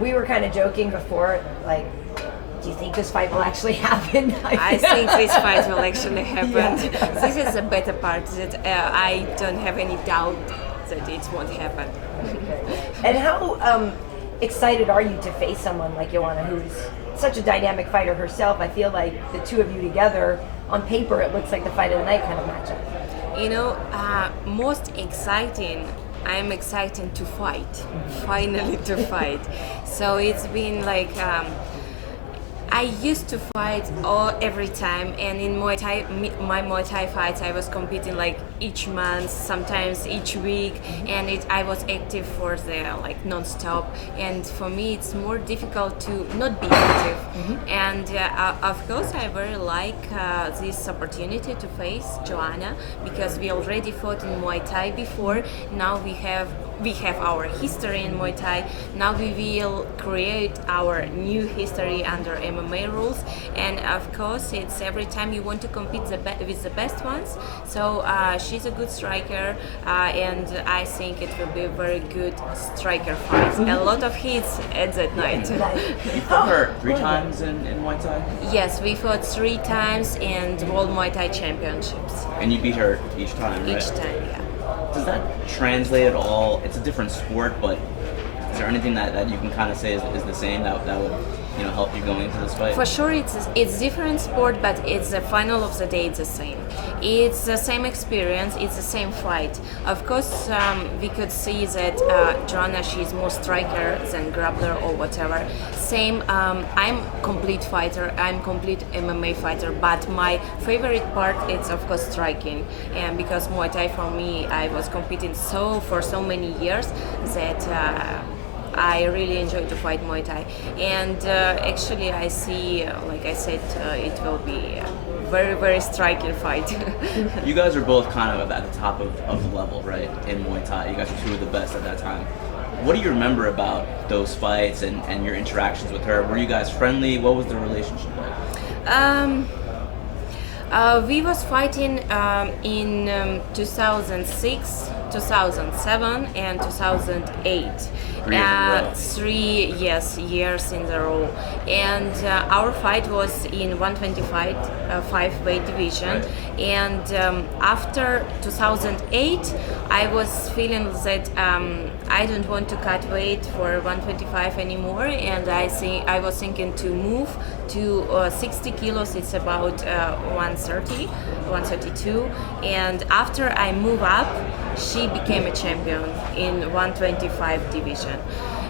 we were kind of joking before, like, do you think this fight will actually happen? I think this fight will actually happen. Yeah. This is the better part, that I don't have any doubt that it won't happen. And how excited are you to face someone like Joanna, who's such a dynamic fighter herself? I feel like the two of you together, on paper, it looks like the fight of the night kind of matchup. You know, most exciting, I'm excited to fight, finally to fight. So it's been like, I used to fight every time, and in Muay Thai, my Muay Thai fights, I was competing like each month, sometimes each week, and I was active for the like non-stop. And for me, it's more difficult to not be active. And of course, I very like this opportunity to face Joanna, because we already fought in Muay Thai before. Now we have our history in Muay Thai. Now we will create our new history under MMA rules, and of course it's every time you want to compete with the best ones. So she's a good striker, and I think it will be a very good striker fight. A lot of hits at that night. You fought her 3 times in Muay Thai? Yes, we fought 3 times in the World Muay Thai Championships. And you beat her each time, right? Each time, yeah. Does that translate at all? It's a different sport, but is there anything that you can kind of say is the same that would help you going into this fight? For sure, it's different sport, but it's the final of the day. It's the same. It's the same experience. It's the same fight. Of course, we could see that Joanna, she's more striker than grappler or whatever. Same. I'm complete fighter. I'm complete MMA fighter. But my favorite part is of course striking, and because Muay Thai for me, I was competing for so many years that. I really enjoy to fight Muay Thai, and actually I see, like I said, it will be a very, very striking fight. You guys are both kind of at the top of the level, right, in Muay Thai. You guys were 2 of the best at that time. What do you remember about those fights and your interactions with her? Were you guys friendly? What was the relationship like? We was fighting in 2006, 2007 and 2008. 3 years in a row. And our fight was in 125 weight division. Right. And after 2008, I was feeling that I don't want to cut weight for 125 anymore, and I was thinking to move to 60 kilos. It's about 130, 132. And after I move up, she became a champion in 125 division.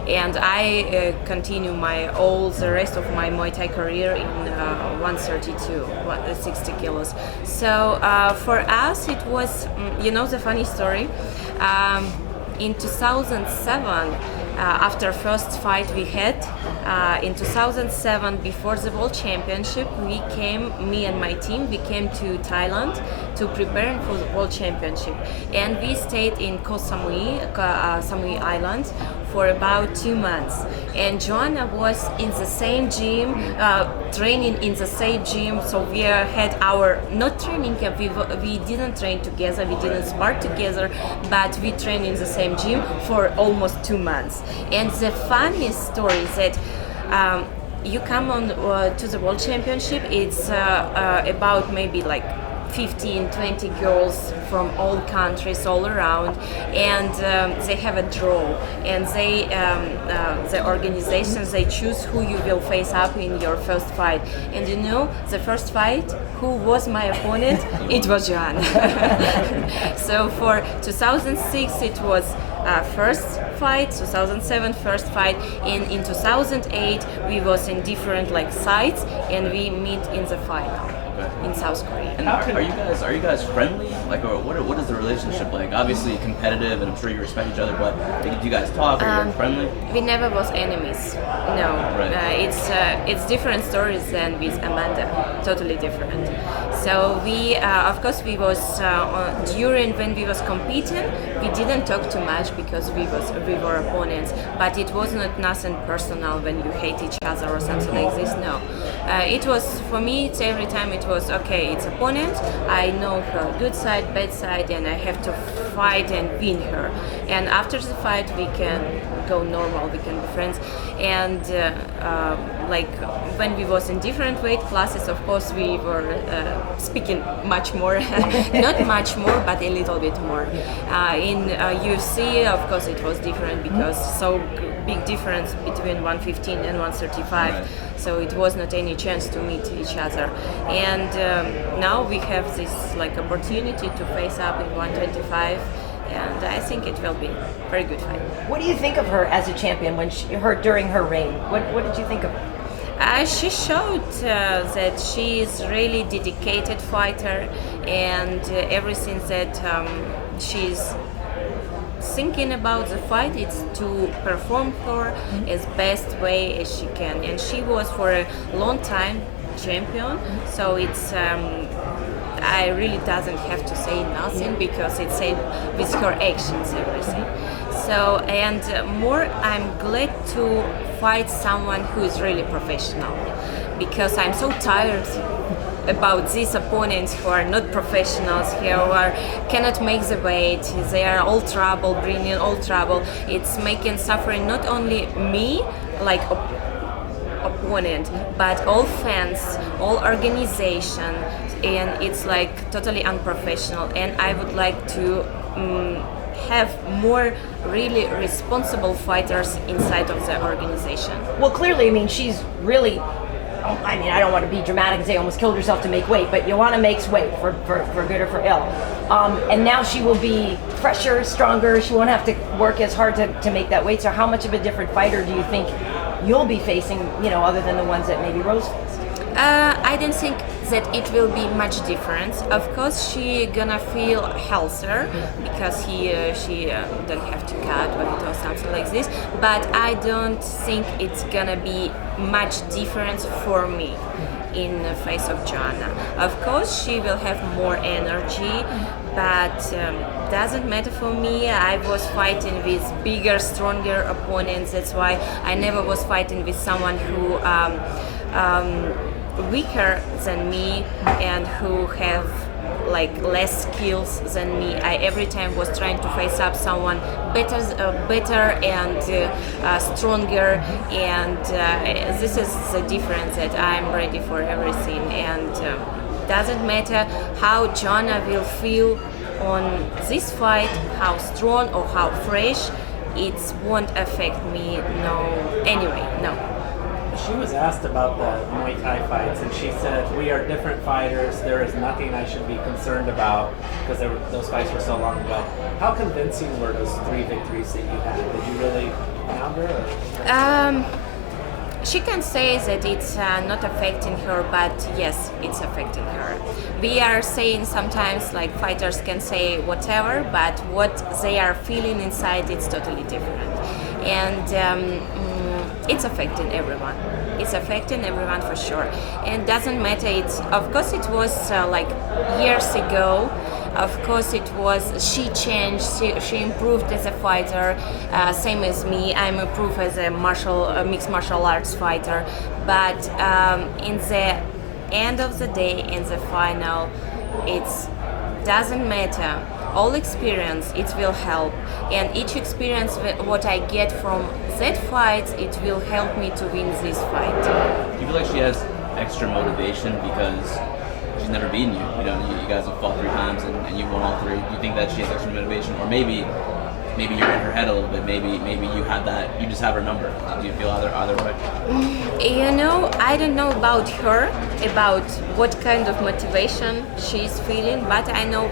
And I continue the rest of my Muay Thai career in 132, 60 kilos. So for us, it was, the funny story. In 2007, after first fight we had, in 2007, before the World Championship, me and my team, we came to Thailand to prepare for the World Championship. And we stayed in Koh Samui Island for about 2 months. And Joanna was in the same gym, training in the same gym. So we had our, not training camp, we didn't train together, we didn't spar together, but we trained in the same gym for almost 2 months. And the funniest story is that you come on to the World Championship, it's about maybe like 15, 20 girls from all countries all around, and they have a draw, and the organizations, they choose who you will face up in your first fight. And the first fight, who was my opponent? It was Joanna. So for 2006 it was first fight, 2007 first fight, and in 2008 we was in different sites, and we meet in the final. In South Korea. And are you guys friendly? Or what is the relationship like? Obviously competitive, and I'm sure you respect each other. But do you guys talk? Are you friendly? We never was enemies. No, Right. It's different stories than with Amanda. Totally different. So we, of course, we was during when we was competing, we didn't talk too much because we were opponents. But it was nothing personal when you hate each other or something like this. No, it was for me. It's every time it was okay. It's opponent. I know her good side, bad side, and I have to fight and win her. And after the fight, we can go normal, we can be friends. And like when we was in different weight classes, of course we were speaking much more, not much more, but a little bit more. In UFC, of course, it was different because so big difference between 115 and 135. Right. So it was not any chance to meet each other. And now we have this like opportunity to face up in 125. And I think it will be a very good fight. What do you think of her as a champion during her reign? What did you think of her? She showed that she is really dedicated fighter, and everything that she's thinking about the fight is to perform her as best way as she can. And she was for a long time champion, so it's I really doesn't have to say nothing because it's said with her actions everything. So and more I'm glad to fight someone who is really professional, because I'm so tired about these opponents who are not professionals, who cannot make the weight. They are all trouble, bringing all trouble. It's making suffering not only me, like opponent, but all fans, all organization, and it's like totally unprofessional. And I would like to have more really responsible fighters inside of the organization. Well, clearly, I mean, she's really, I mean, I don't want to be dramatic and say almost killed herself to make weight, but Joanna makes weight for good or for ill. And now she will be fresher, stronger. She won't have to work as hard to make that weight. So how much of a different fighter do you think you'll be facing, you know, other than the ones that maybe Rose faced? I don't think that it will be much difference. Of course, she gonna feel healthier because she don't have to cut weight or something like this. But I don't think it's gonna be much difference for me in the face of Joanna. Of course, she will have more energy, but doesn't matter for me. I was fighting with bigger, stronger opponents. That's why I never was fighting with someone who weaker than me and who have like less skills than me. I every time was trying to face up someone better and stronger, and this is the difference that I'm ready for everything. And doesn't matter how Joanna will feel on this fight, how strong or how fresh, it won't affect me. No. She was asked about the Muay Thai fights, and she said, "We are different fighters. There is nothing I should be concerned about because those fights were so long ago." How convincing were those 3 victories that you had? Did you really pound her? She can say that it's not affecting her, but yes, it's affecting her. We are saying sometimes like fighters can say whatever, but what they are feeling inside, it's totally different. And it's affecting everyone. It's affecting everyone for sure. And doesn't matter. Of course it was like years ago. Of course it was. She changed. She improved as a fighter. Same as me. I'm improved as a mixed martial arts fighter. But in the end of the day, in the final, it doesn't matter. All experience, it will help, and each experience what I get from that fight, it will help me to win this fight. Do you feel like she has extra motivation because she's never beaten you? You know, you guys have fought 3 times and you won all 3. Do you think that she has extra motivation, or maybe you're in her head a little bit? Maybe you have that. You just have her number. Do you feel either way? You know, I don't know about her, about what kind of motivation she's feeling, but I know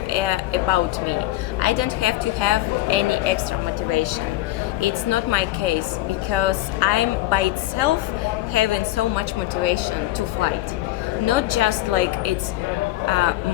about me. I don't have to have any extra motivation. It's not my case because I'm by itself having so much motivation to fight. Not just like it's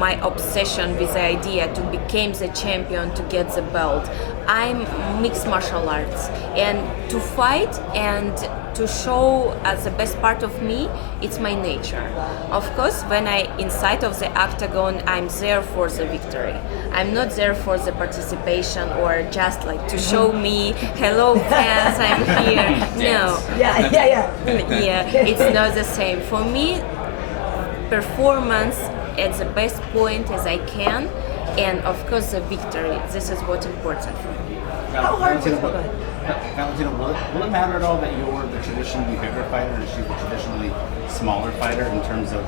my obsession with the idea to become the champion, to get the belt. I'm mixed martial arts, and to fight and to show as the best part of me, it's my nature. Of course, when I inside of the octagon, I'm there for the victory. I'm not there for the participation or just like to show me, hello fans, I'm here. No. Yeah. Yeah, it's not the same. For me, performance at the best point as I can, and of course the victory. This is what's important for me. How hard was it? Valentina, will it matter at all that you're the traditionally bigger fighter and she's the traditionally smaller fighter in terms of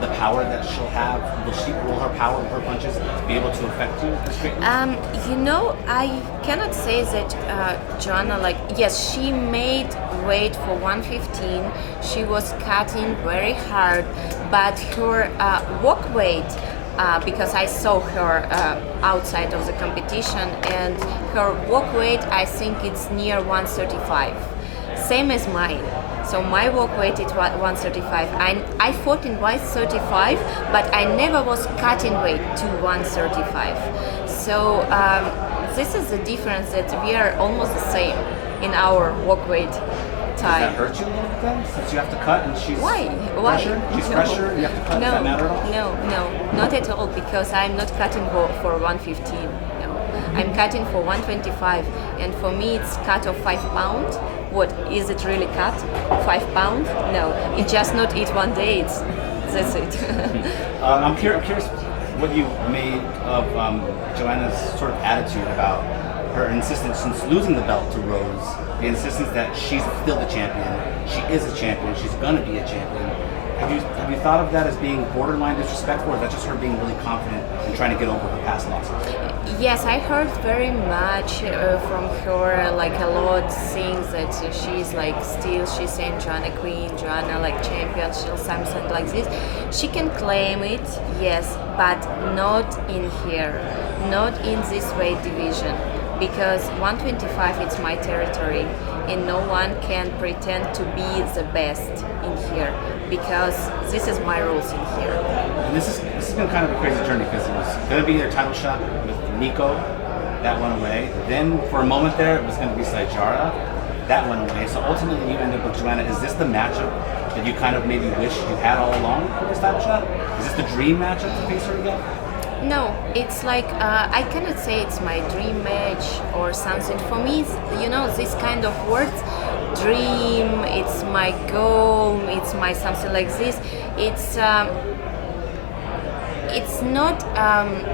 the power that she'll have? Will her power, her punches, be able to affect you as greatly? I cannot say that Joanna, like, yes, she made weight for 115. She was cutting very hard, but her walk weight, because I saw her outside of the competition, and her walk weight, I think it's near 135, same as mine. So my walk weight is 135. I fought in 135, but I never was cutting weight to 135. So this is the difference, that we are almost the same in our walk weight time. Does that hurt you a little bit then, since you have to cut and she's Why? fresher? She's fresher, you have to cut, does that matter at all? No, not at all, because I'm not cutting for 115. No, I'm cutting for 125, and for me it's cut of 5 pounds. What is it really cut? 5 pounds? No, it's just not eat one day. That's it. I'm curious what you made of Joanna's sort of attitude about her insistence since losing the belt to Rose, the insistence that she's still the champion, she is a champion, she's gonna be a champion. Have you thought of that as being borderline disrespectful, or is that just her being really confident and trying to get over her past losses? Yes, I heard very much from her, like a lot things that she's like still, she's saying Joanna Queen, Joanna like champion, she'll something like this. She can claim it, yes, but not in here, not in this weight division, because 125 it's my territory, and no one can pretend to be the best in here, because this is my rules in here. And this has been kind of a crazy journey, because it was going to be their title shot with Nicco, that went away. Then for a moment there, it was going to be Sajara, that went away. So ultimately, you end up with Joanna. Is this the matchup that you kind of maybe wish you had all along for this title shot? Is this the dream matchup to face her again? No, it's like I cannot say it's my dream match or something. For me, it's, this kind of words, dream, it's my goal, it's my something like this. It's not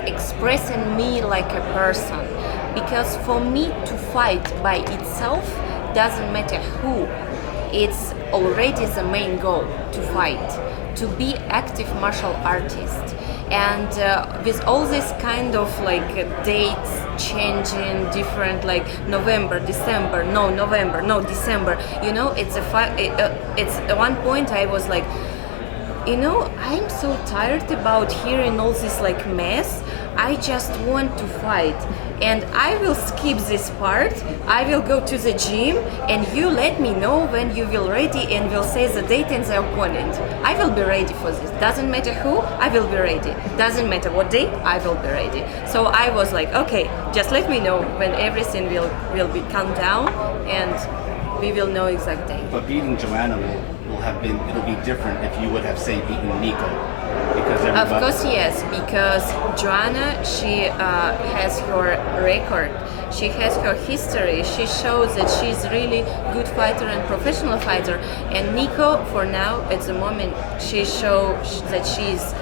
expressing me like a person, because for me to fight by itself doesn't matter who. It's already the main goal to fight, to be active martial artist. And with all this kind of like dates changing, different, like November, December, no November, no December, it's it's at one point I was like, I'm so tired about hearing all this like mess. I just want to fight, and I will skip this part. I will go to the gym, and you let me know when you will ready, and will say the date and the opponent. I will be ready for this. Doesn't matter who, I will be ready. Doesn't matter what day, I will be ready. So I was like, okay, just let me know when everything will be calmed down, and we will know exact date. But beating Joanna it'll be different if you would have, say, beaten Nicco. Of course, yes, because Joanna, she has her record, she has her history, she shows that she's really good fighter and professional fighter, and Nicco, for now, at the moment, she shows that she's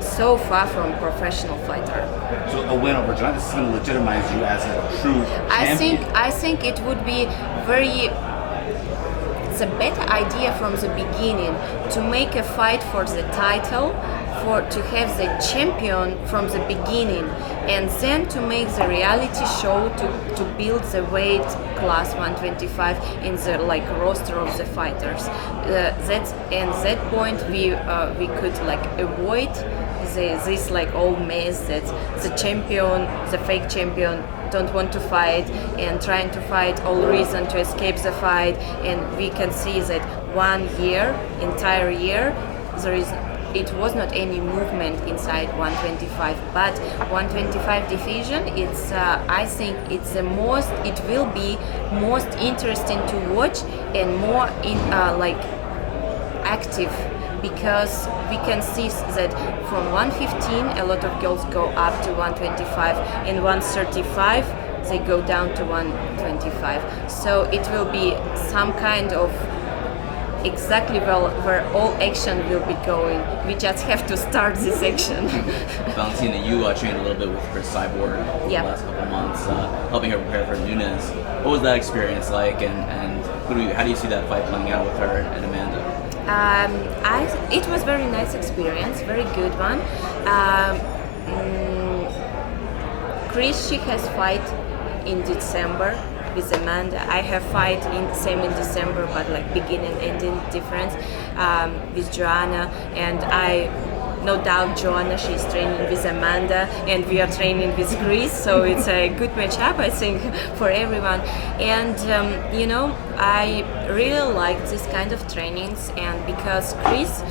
so far from professional fighter. So a win over Joanna is going to legitimize you as a true champion? I think it would be the better idea from the beginning to make a fight for the title, to have the champion from the beginning, and then to make the reality show to build the weight class 125 in the like roster of the fighters. That point we could like avoid this like old mess that the champion, the fake champion, don't want to fight and trying to fight all reason to escape the fight, and we can see that entire year it was not any movement inside 125, but 125 division, it's I think it will be most interesting to watch and more active, because we can see that from 115 a lot of girls go up to 125, and 135 they go down to 125. So it will be some kind of exactly where all action will be going. We just have to start this action. Valentina, you trained a little bit with Cris Cyborg Yeah. the last couple of months, helping her prepare for Nunez. What was that experience like, and how do you see that fight playing out with her and Amanda? It was very nice experience, very good one. Cris, she has fight in December with Amanda. I have fight in December, but like beginning ending difference with Joanna, and no doubt Joanna, she's training with Amanda and we are training with Cris, so it's a good matchup, I think, for everyone. And I really like this kind of trainings, and because Cris,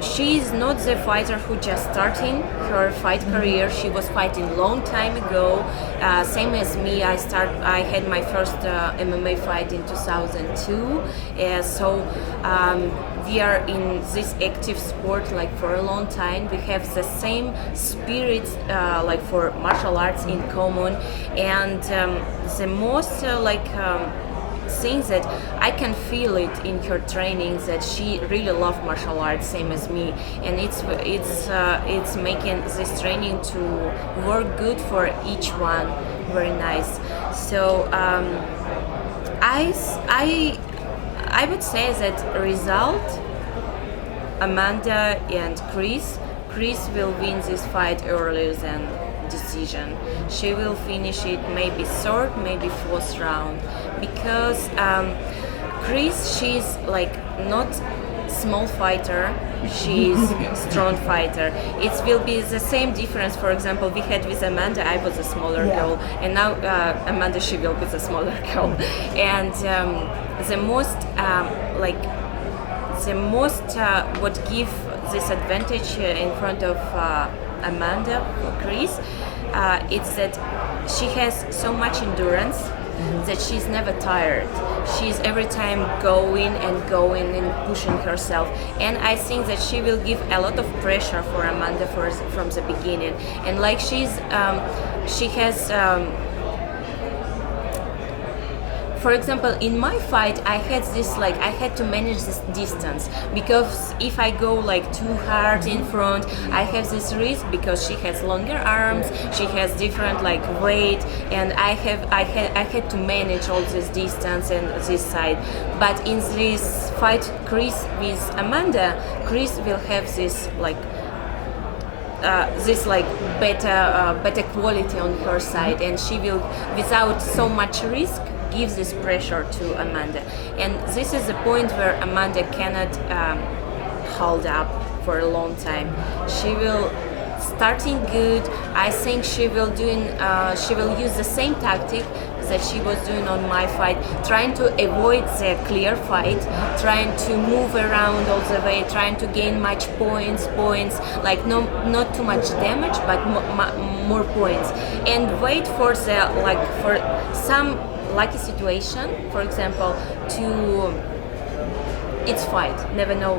she's not the fighter who just starting her fight career. She was fighting long time ago, same as me. I had my first MMA fight in 2002, so we are in this active sport like for a long time. We have the same spirit like for martial arts in common, and the most things that I can feel it in her trainings, that she really loves martial arts same as me, and it's making this training to work good for each one. Very nice. So I would say that result, Amanda and Cris will win this fight earlier than decision. She will finish it maybe third, maybe fourth round, because Cris, she's like not small fighter, she's strong fighter. It will be the same difference. For example, we had with Amanda, I was a smaller girl, and now Amanda, she will be the smaller girl. And the most what give this advantage in front of Amanda or Cris, it's that she has so much endurance that she's never tired. She's every time going and pushing herself, and I think that she will give a lot of pressure for Amanda from the beginning. And like she has. For example, in my fight, I had to manage this distance, because if I go like too hard in front, I have this risk, because she has longer arms, she has different like weight, and I had to manage all this distance and this side. But in this fight, Cris with Amanda, Cris will have this better quality on her side, and she will, without so much risk, gives this pressure to Amanda. And this is the point where Amanda cannot hold up for a long time. She will starting good. I think she will use the same tactic that she was doing on my fight, trying to avoid the clear fight, trying to move around all the way, trying to gain much points, like not too much damage, but more points, and wait for some lucky situation, for example, to its fight. Never know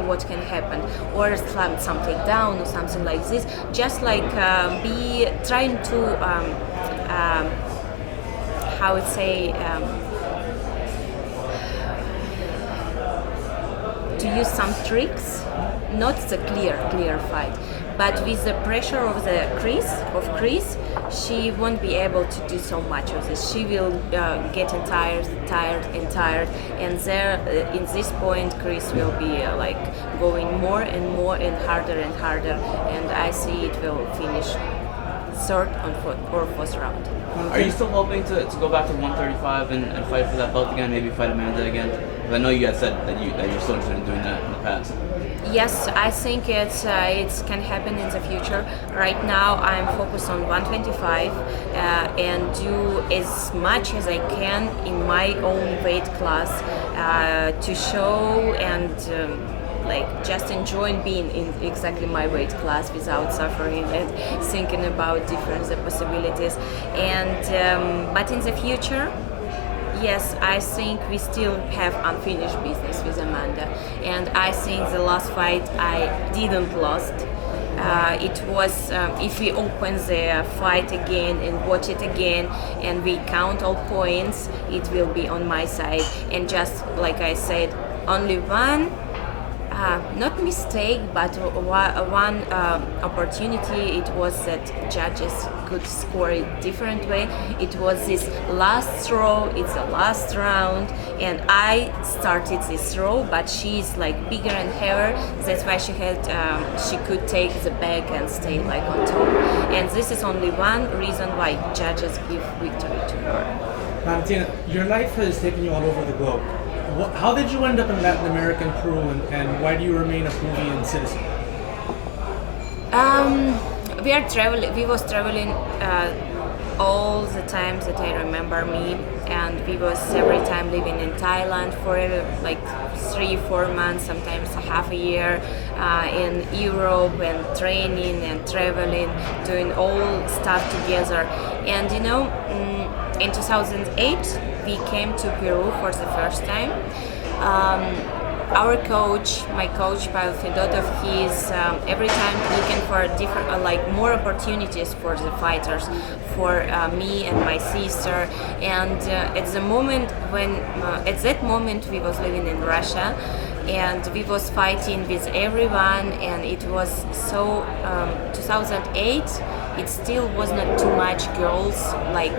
what can happen, or some takedown or something like this. Just like be trying to how would say to use some tricks, not the clear fight. But with the pressure of Cris, she won't be able to do so much of this. She will get tired, and there, in this point, Cris will be going more and more and harder, and I see it will finish third or fourth round. Are you still hoping to go back to 135 and fight for that belt again? Maybe fight Amanda again? Because I know you guys said that you're still interested in doing that in the past. Yes, I think it can happen in the future. Right now, I'm focused on 125 and do as much as I can in my own weight class to show and just enjoying being in exactly my weight class without suffering and thinking about different possibilities. And but in the future, yes, I think we still have unfinished business with Amanda, and I think the last fight I didn't lost. It was if we open the fight again and watch it again and we count all points, it will be on my side. And just like I said, only one not mistake, but one opportunity. It was that judges could score it different way. It was this last throw. It's the last round, and I started this throw, but she's like bigger and heavier. That's why she could take the back and stay like on top. And this is only one reason why judges give victory to her. Valentina, your life has taken you all over the globe. How did you end up in Latin America and Peru, and why do you remain a Peruvian citizen? We was traveling all the times that I remember me, and we was every time living in Thailand for like 3-4 months, sometimes half a year, in Europe, and training and traveling, doing all stuff together. And you know, in 2008 we came to Peru for the first time. Our coach, my coach, Pavel Fedotov, he's every time looking for different, more opportunities for the fighters, for me and my sister. And at that moment we was living in Russia, and we was fighting with everyone, and it was so 2008. It still was not too much girls like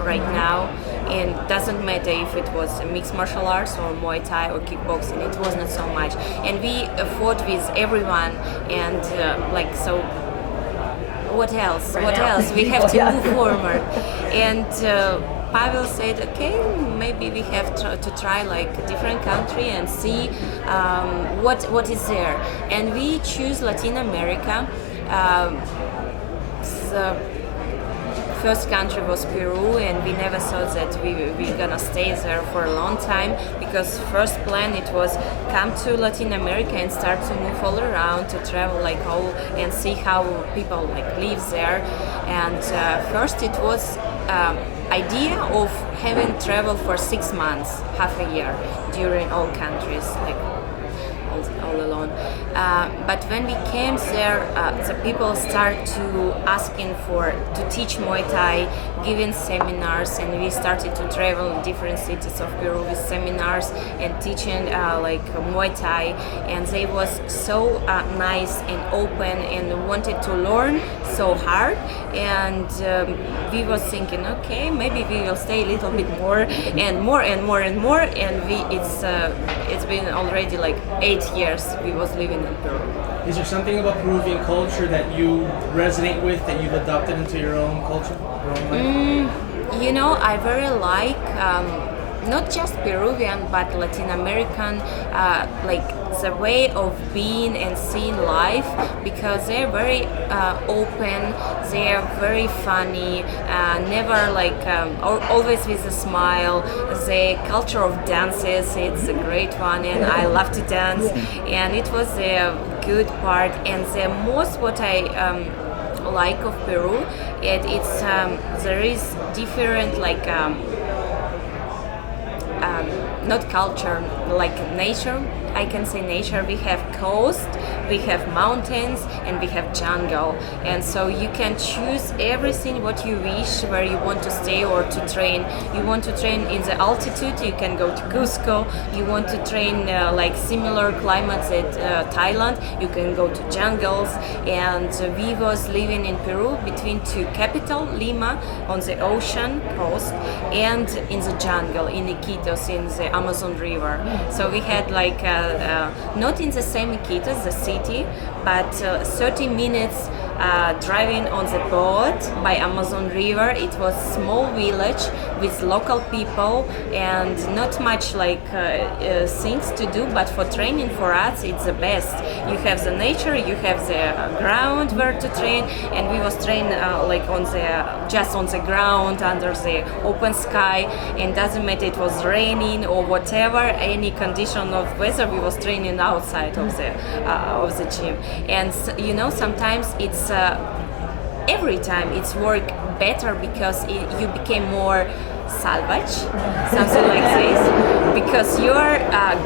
right now, and doesn't matter if it was mixed martial arts or Muay Thai or kickboxing, it was not so much. And we fought with everyone, and so what else? Right what now. else? We have to Yeah. move forward. And Pavel said, okay, maybe we have to try like a different country and see what is there. And we choose Latin America. The first country was Peru, and we never thought that we're gonna stay there for a long time, because first plan it was come to Latin America and start to move all around, to travel like all and see how people like live there. And first it was idea of having travel for 6 months, half a year, during all countries, like all alone. But when we came there, the people start to asking to teach Muay Thai, giving seminars, and we started to travel in different cities of Peru with seminars and teaching Muay Thai, and they was so nice and open and wanted to learn so hard. And we was thinking, okay, maybe we will stay a little bit more and more and more and more. And it's been already like 8 years we was living in Peru. Is there something about Peruvian culture that you resonate with, that you've adopted into your own culture, your own life? You know, I very like not just Peruvian but Latin American, like the way of being and seeing life, because they're very open, they're very funny, never always with a smile. The culture of dances, it's a great one, and I love to dance, and it was a good part. And the most what I like of Peru, it's there is different not culture, like nature. I can say nature. We have coast, we have mountains, and we have jungle. And so you can choose everything what you wish, where you want to stay or to train. You want to train in the altitude, you can go to Cusco. You want to train similar climates at Thailand, you can go to jungles. And we was living in Peru between two capital, Lima, on the ocean coast, and in the jungle, in Iquitos, in the Amazon River. So we had not in the same Iquitos, the city, but 30 minutes driving on the boat by Amazon River. It was small village with local people and not much things to do, but for training for us it's the best. You have the nature, you have the ground where to train, and we was trained just on the ground under the open sky, and doesn't matter it was raining or whatever, any condition of weather, we was training outside of the gym. And sometimes it's every time it's work better, because you became more salvage, something like this. because you're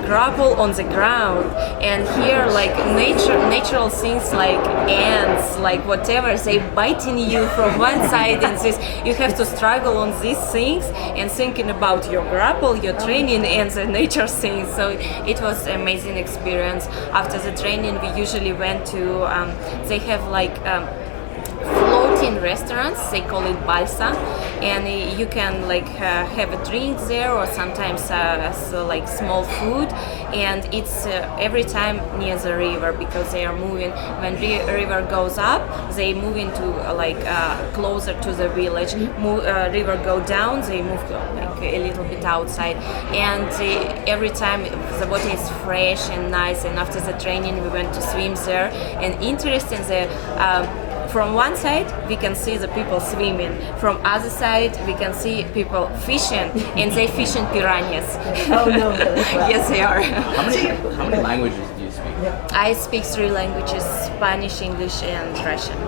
grapple on the ground, and here like natural things like ants, like whatever, they biting you from one side, and this you have to struggle on these things and thinking about your grapple, your training, and the nature things. So it was an amazing experience. After the training, we usually went to they have like floating restaurants, they call it balsa, and you can like have a drink there, or sometimes so, like small food, and it's every time near the river, because they are moving. When the river goes up, they move into closer to the village. River go down, they move like a little bit outside, and every time the water is fresh and nice. And after the training, we went to swim there, and interesting from one side we can see the people swimming, from other side we can see people fishing, and they fishing piranhas. Oh no, really? Wow. Yes, they are. How many languages do you speak? I speak 3 languages: Spanish, English, and Russian.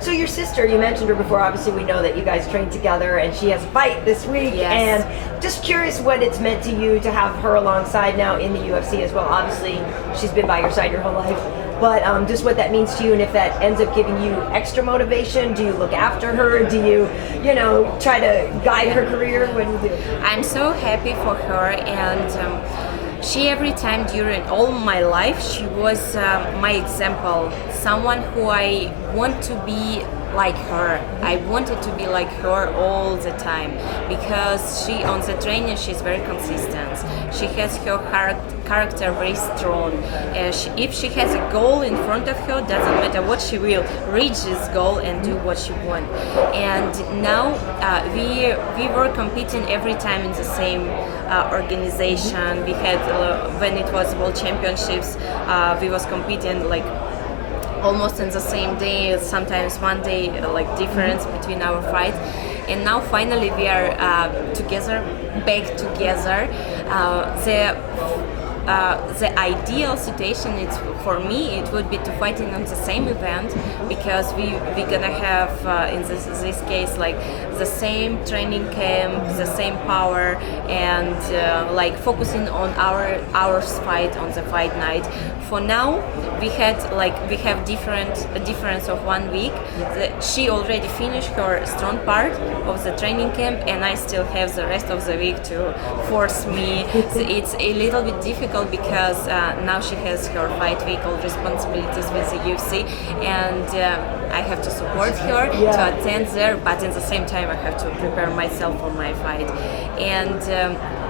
So your sister, you mentioned her before. Obviously, we know that you guys train together, and she has a fight this week. Yes. And just curious what it's meant to you to have her alongside now in the UFC as well. Obviously, she's been by your side your whole life, but just what that means to you, and if that ends up giving you extra motivation. Do you look after her? Do you, try to guide her career? What do you do? I'm so happy for her, and she every time during all my life, she was my example, someone who I want to be like her. I wanted to be like her all the time, because she on the training she's very consistent. She has her character very strong. If she has a goal in front of her, doesn't matter what, she will reach this goal and do what she wants. And now we were competing every time in the same organization. We had when it was World Championships, we was competing like almost in the same day, sometimes one day like difference between our fights. And now finally we are back together. The ideal situation is for me, it would be to fight in on the same event, because we're gonna have in this case like the same training camp, the same power, and like focusing on our fight on the fight night. For now, we have a difference of 1 week. She already finished her strong part of the training camp, and I still have the rest of the week to force me. So it's a little bit difficult, because now she has her fight week, all responsibilities with the UFC, and I have to support her to attend there, but at the same time I have to prepare myself for my fight. And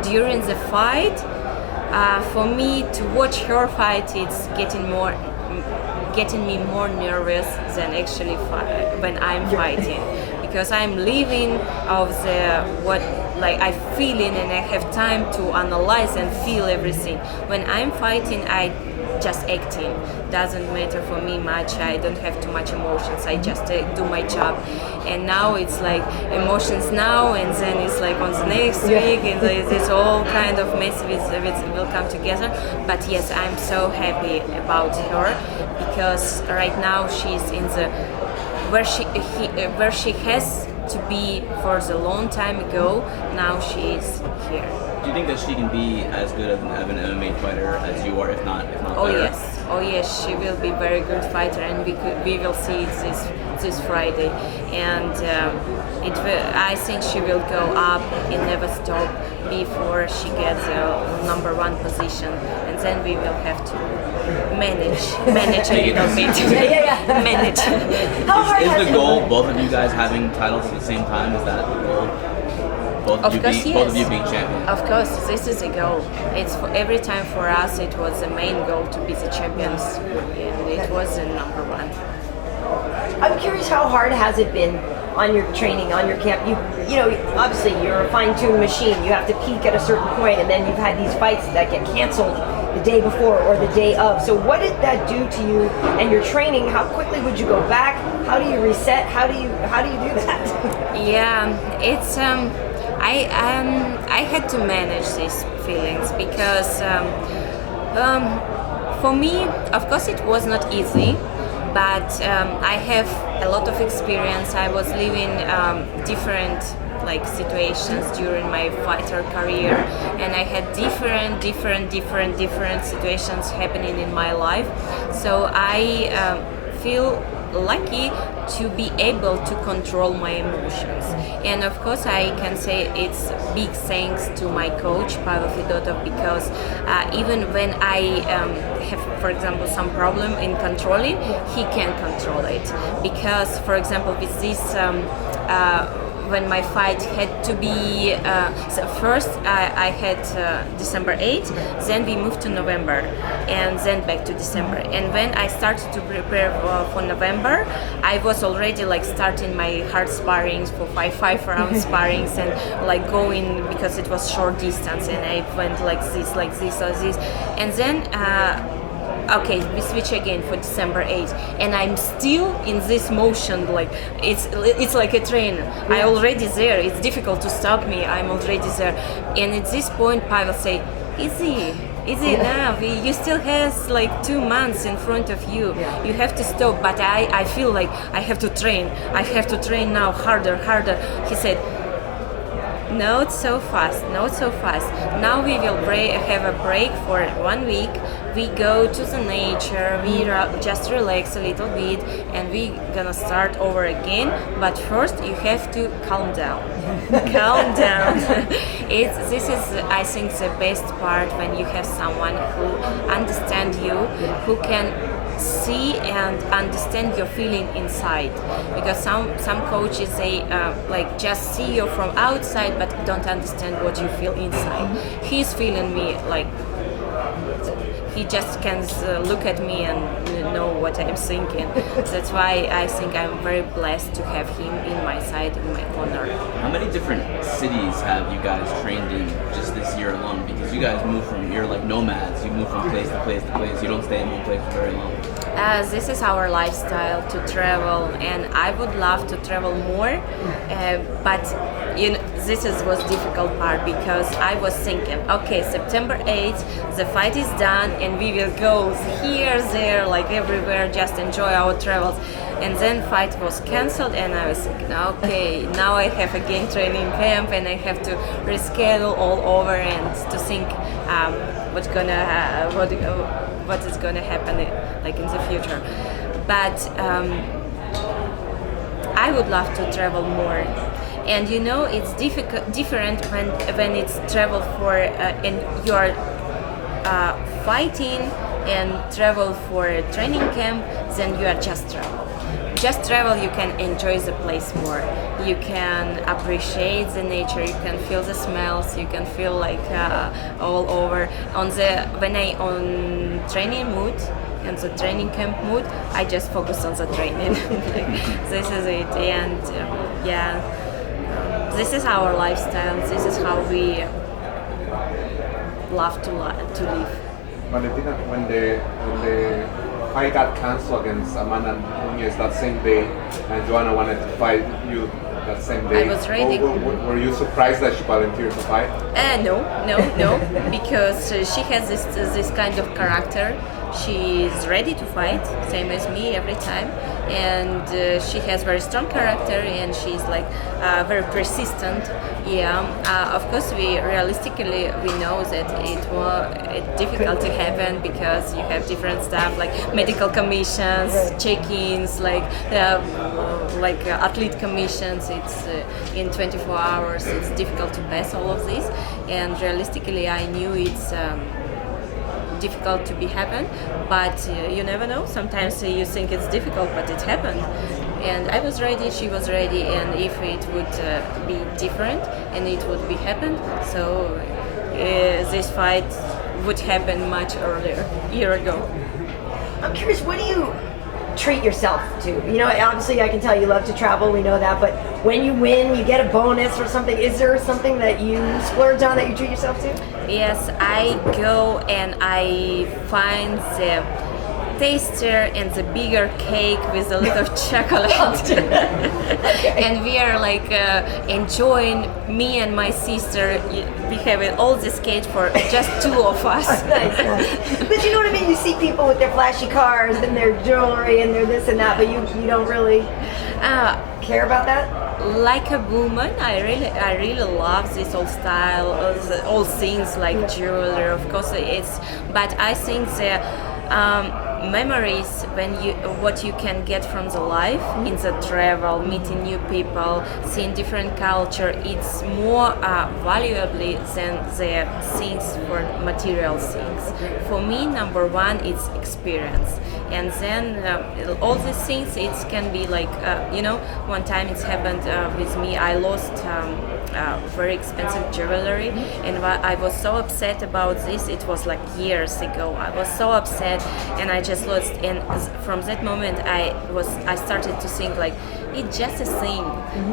during the fight, for me to watch her fight, it's getting me more nervous than actually when I'm fighting, because I'm living of what I feeling, and I have time to analyze and feel everything. When I'm fighting, I just acting. Doesn't matter for me much. I don't have too much emotions. I just do my job. And now it's like emotions now, and then it's like on the next week, and this all kind of mess will come together. But yes, I'm so happy about her, because right now she's in the where she has to be for the long time ago. Now she is here. Do you think that she can be as good of an MMA fighter as you are, if not better? Oh yes, she will be very good fighter, and we will see it this Friday. And I think she will go up and never stop before she gets number 1 position, and then we will have to manage a little bit. Manage. How hard Is has the it goal been? both of you guys having titles at the same time? Is that the goal? Both of you being champions? Of course, this is a goal. It's for every time for us. It was the main goal to be the champions, and it was the number 1. I'm curious, how hard has it been on your training, on your camp? You know, obviously you're a fine-tuned machine. You have to peak at a certain point, and then you've had these fights that get canceled the day before or the day of. So what did that do to you and your training? How quickly would you go back? How do you reset? How do you do that? Yeah, it's I had to manage these feelings, because for me, of course, it was not easy. But I have a lot of experience. I was living different like situations during my fighter career, and I had different situations happening in my life. So I feel lucky to be able to control my emotions. And of course I can say it's big thanks to my coach Pavel Fedotov, because even when I have, for example, some problem in controlling, he can control it. Because, for example, with this when my fight had to be so first I had December 8th, then we moved to November, and then back to December. And when I started to prepare for November, I was already like starting my hard sparrings for five round sparrings, and like going, because it was short distance, and I went like this, and then okay, we switch again for December 8th, and I'm still in this motion, like it's like a train. I already there. It's difficult to stop me. I'm already there. And at this point, Pavel say, easy now. You still has like 2 months in front of you. You have to stop. But I feel like I have to train. I have to train now harder. He said, not so fast. Now we will have a break for 1 week. We go to the nature, we just relax a little bit, and we gonna start over again. But first you have to calm down. Calm down. This is, I think, the best part, when you have someone who understands you, who can see and understand your feeling inside. Because some coaches, they like just see you from outside but don't understand what you feel inside. He's feeling me like he just can look at me and know what I'm thinking. That's why I think I'm very blessed to have him in my side, in my corner. How many different cities have you guys trained in just this year alone? Because you guys move from, you're like nomads, you move from place to place to place, you don't stay in one place for very long. This is our lifestyle, to travel, and I would love to travel more, but this was difficult part, because I was thinking, okay, September 8th, the fight is done, and we will go here, there, like everywhere, just enjoy our travels. And then fight was cancelled, and I was thinking, okay, now I have again training camp, and I have to reschedule all over, and to think what is gonna happen like in the future. But I would love to travel more. And it's different when it's travel for and you are fighting and travel for a training camp, then you are just travel. Just travel, you can enjoy the place more. You can appreciate the nature. You can feel the smells. You can feel like all over. When I on training mood and the training camp mood, I just focus on the training. This is it, and this is our lifestyle. This is how we love to live. Valentina, when the fight got canceled against Amanda Nunes that same day, and Joanna wanted to fight you that same day, I was ready. Were you surprised that she volunteered to fight? No, because she has this kind of character. She's ready to fight, same as me every time, and she has very strong character, and she's like very persistent. Of course, realistically we know that it was difficult to happen, because you have different stuff like medical commissions, check-ins, like athlete commissions. It's in 24 hours. It's difficult to pass all of this, and realistically, I knew it's difficult to be happen, but you never know. Sometimes you think it's difficult, but it happened. And I was ready, she was ready, and if it would be different and it would be happened, so this fight would happen much earlier, a year ago. I'm curious, what do you treat yourself to? Obviously I can tell you love to travel, we know that, but when you win, you get a bonus or something. Is there something that you splurge on that you treat yourself to? Yes, I go and I find the taster and the bigger cake with a little chocolate. And we are like enjoying, me and my sister, we have all this cake for just two of us. Nice. But you know what I mean? You see people with their flashy cars and their jewelry and their this and that, but you don't really care about that? like a woman, I really love this whole style, all things like jewelry. Of course, but I think the memories what you can get from the life in the travel, meeting new people, seeing different culture, it's more valuable than the things for material things. For me, number one, it's experience, and then all these things, it can be like one time it's happened with me. I lost very expensive jewelry, and I was so upset about this. It was like years ago. I was so upset, and I just lost. And from that moment, I started to think like, it's just a thing.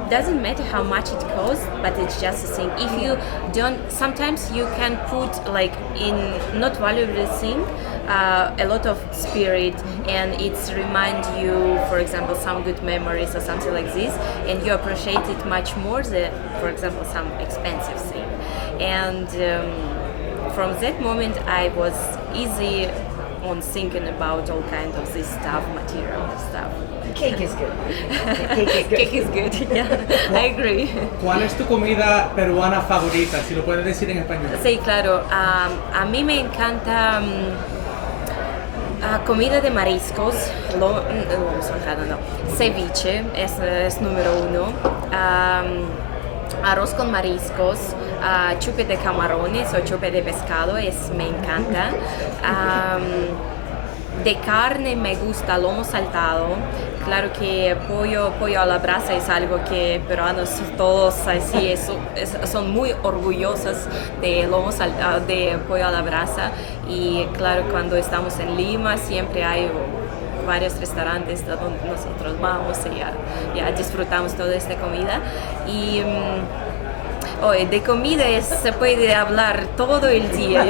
Doesn't matter how much it costs, but it's just a thing. If you don't, sometimes you can put like in not valuable thing a lot of spirit, and it's remind you, for example, some good memories or something like this, and you appreciate it much more than, for example, some expensive thing. And from that moment, I was easy on thinking about all kinds of this stuff, material stuff. Cake is good. Cake is good. Cake is good, yeah, I agree. ¿Cuál es tu comida peruana favorita? Si lo puedes decir en español. Sí, claro. A mí me encanta comida de mariscos, ceviche es número uno, arroz con mariscos, chupe de camarones o chupe de pescado, me encanta. De carne me gusta lomo saltado. Claro que pollo a la brasa es algo que peruanos todos así son muy orgullosos de lomo saltado, de pollo a la brasa. Y claro, cuando estamos en Lima siempre hay varios restaurantes donde nosotros vamos y ya disfrutamos toda esta comida. Y de comida se puede hablar todo el día.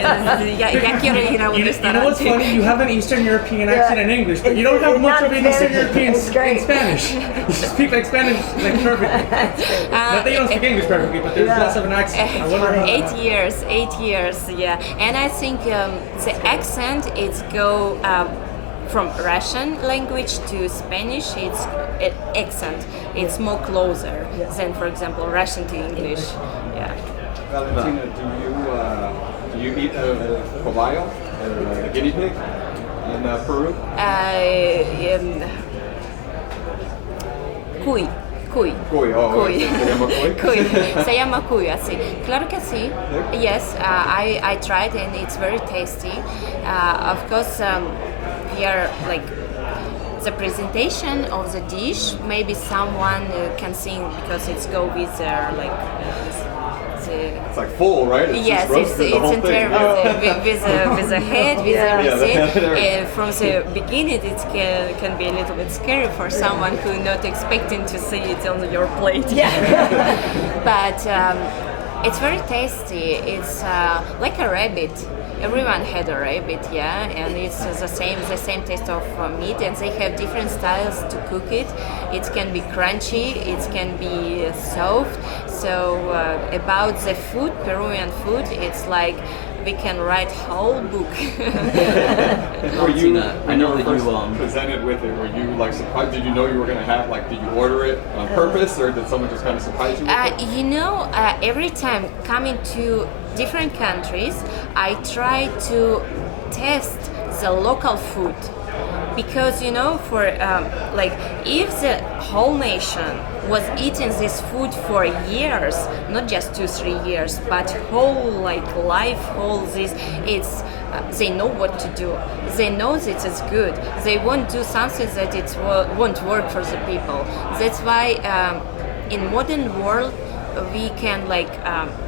Ya quiero ir a un You know what's restaurante. funny? You have an Eastern European accent in English, but you don't have much of an Eastern European It's great. in Spanish. You speak like Spanish like perfectly. Not that you don't speak English perfectly, but there's less of an accent. I wonder how 8 years, yeah. And I think the accent is go from Russian language to Spanish. It's accent. It's more closer than, for example, Russian to English. Yeah. Valentina, do you eat a caballo, a guinea pig, in Peru? Cuy. Cuy, oh, Cuy. ¿se llama cuy? Cuy. Se llama cuy, así. Claro que sí. Yes, I tried and it's very tasty. Of course, here, like, the presentation of the dish, maybe someone can sing because it's go with like It's like full, right? It's yes, just roasted, it's the whole in thing. with a head, with everything. Yeah. From the beginning, it can be a little bit scary for someone who not expecting to see it on your plate. But it's very tasty. It's like a rabbit. Everyone had a rabbit, and it's the same taste of meat, and they have different styles to cook it. It can be crunchy, it can be soft. So about the food, Peruvian food, it's like we can write whole book. Were you, I know when that you you, were presented with it, were you like surprised? Did you know you were going to have, like, did you order it on purpose, or did someone just kind of surprise you with it? Every time coming to different countries, I try to test the local food. Because, for like, if the whole nation was eating this food for years, not just 2-3 years, but whole life, whole this, it's they know what to do. They know that it's good. They won't do something that it won't work for the people. That's why in modern world we can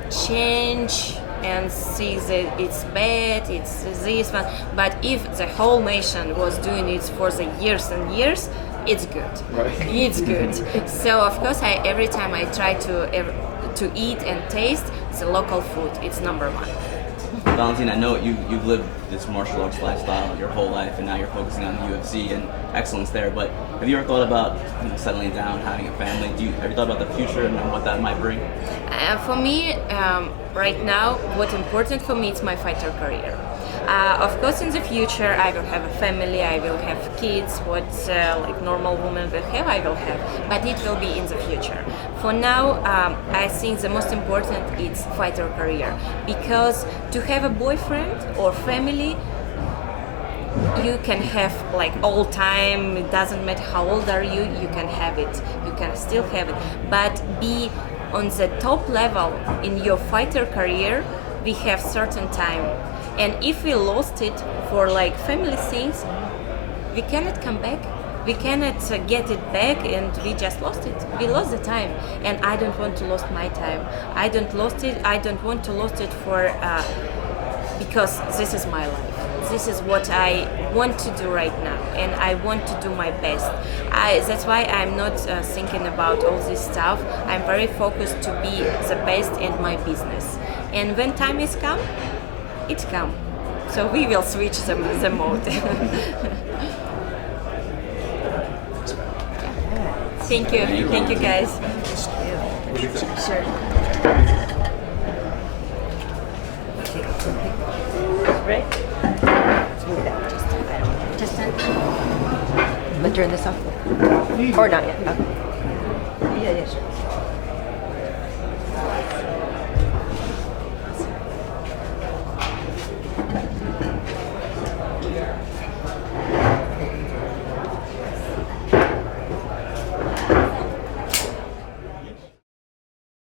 change and see that it's bad, it's this one. But if the whole nation was doing it for the years and years, it's good. Right. It's good. So of course, every time I try to eat and taste the local food, it's number one. Valentina, I know you've lived this martial arts lifestyle your whole life, and now you're focusing on the UFC and excellence there. But have you ever thought about settling down, having a family? Have you thought about the future and what that might bring? For me, right now, what's important for me is my fighter career. Of course, in the future, I will have a family, I will have kids, what like normal women will have, I will have, but it will be in the future. For now, I think the most important is fighter career, because to have a boyfriend or family, you can have like all time, it doesn't matter how old are you can have it, you can still have it, but be on the top level in your fighter career, we have certain time, and if we lost it for like family things, we cannot come back, we cannot get it back, and we just lost it, we lost the time, and I don't want to lose my time, I don't want to lose it for because this is my life. This is what I want to do right now, and I want to do my best. That's why I'm not thinking about all this stuff. I'm very focused to be the best in my business. And when time is come, it come. So we will switch the mode. Thank you guys. Sure. Right? Smooth out. Just I'm gonna turn this off. Or not yet. Okay. Yeah, sure.